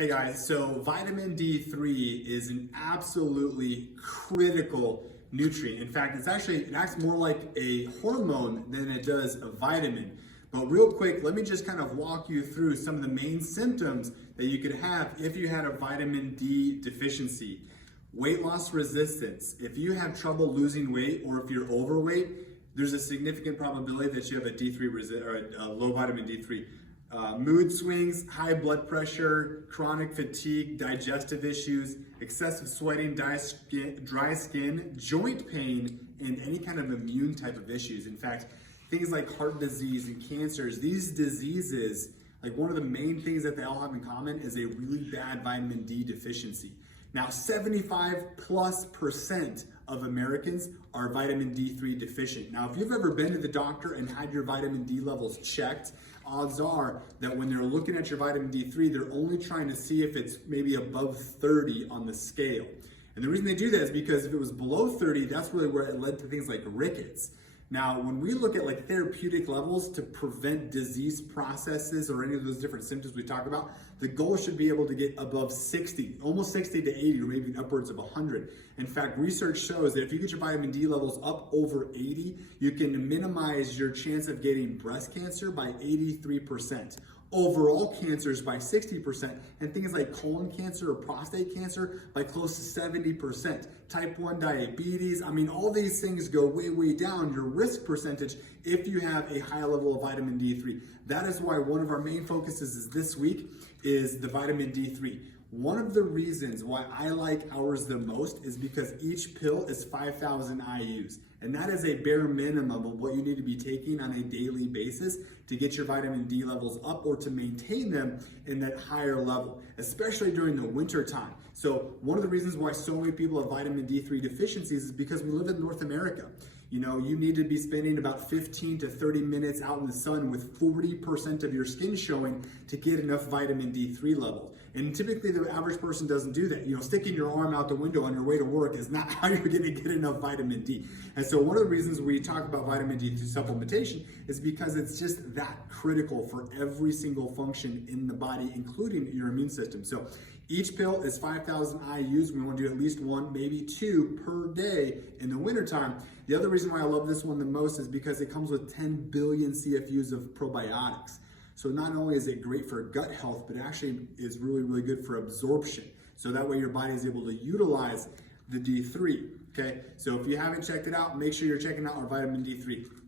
Hey guys, so vitamin D3 is an absolutely critical nutrient. In fact, it acts more like a hormone than it does a vitamin. But real quick, let me just kind of walk you through some of the main symptoms that you could have if you had a vitamin D deficiency. Weight loss resistance. If you have trouble losing weight or if you're overweight, there's a significant probability that you have a D3 or a low vitamin D3. Mood swings, high blood pressure, chronic fatigue, digestive issues, excessive sweating, dry skin, joint pain, and any kind of immune type of issues. In fact, things like heart disease and cancers, these diseases, like one of the main things that they all have in common is a really bad vitamin D deficiency. Now, 75+% of Americans are vitamin D3 deficient. Now, if you've ever been to the doctor and had your vitamin D levels checked, odds are that when they're looking at your vitamin D3, they're only trying to see if it's maybe above 30 on the scale. And the reason they do that is because if it was below 30, that's really where it led to things like rickets. Now, when we look at like therapeutic levels to prevent disease processes or any of those different symptoms we talk about, the goal should be able to get above 60, almost 60 to 80, or maybe upwards of 100. In fact, research shows that if you get your vitamin D levels up over 80, you can minimize your chance of getting breast cancer by 83%. Overall cancers by 60%, and things like colon cancer or prostate cancer by close to 70%. Type 1 diabetes, I mean, all these things go way, way down your risk percentage if you have a high level of vitamin D3. That is why one of our main focuses is this week is the vitamin D3. One of the reasons why I like ours the most is because each pill is 5,000 IUs. And that is a bare minimum of what you need to be taking on a daily basis to get your vitamin D levels up or to maintain them in that higher level, especially during the winter time. So one of the reasons why so many people have vitamin D3 deficiencies is because we live in North America. You know, you need to be spending about 15 to 30 minutes out in the sun with 40% of your skin showing to get enough vitamin D3 levels. And typically the average person doesn't do that. You know, sticking your arm out the window on your way to work is not how you're going to get enough vitamin D. And so one of the reasons we talk about vitamin D3 supplementation is because it's just that critical for every single function in the body, including your immune system. So each pill is 5,000 IUs. We want to do at least one, maybe two per day in the wintertime. The other reason why I love this one the most is because it comes with 10 billion CFUs of probiotics. So not only is it great for gut health, but it actually is really, really good for absorption. So that way your body is able to utilize the D3, okay? So if you haven't checked it out, make sure you're checking out our vitamin D3.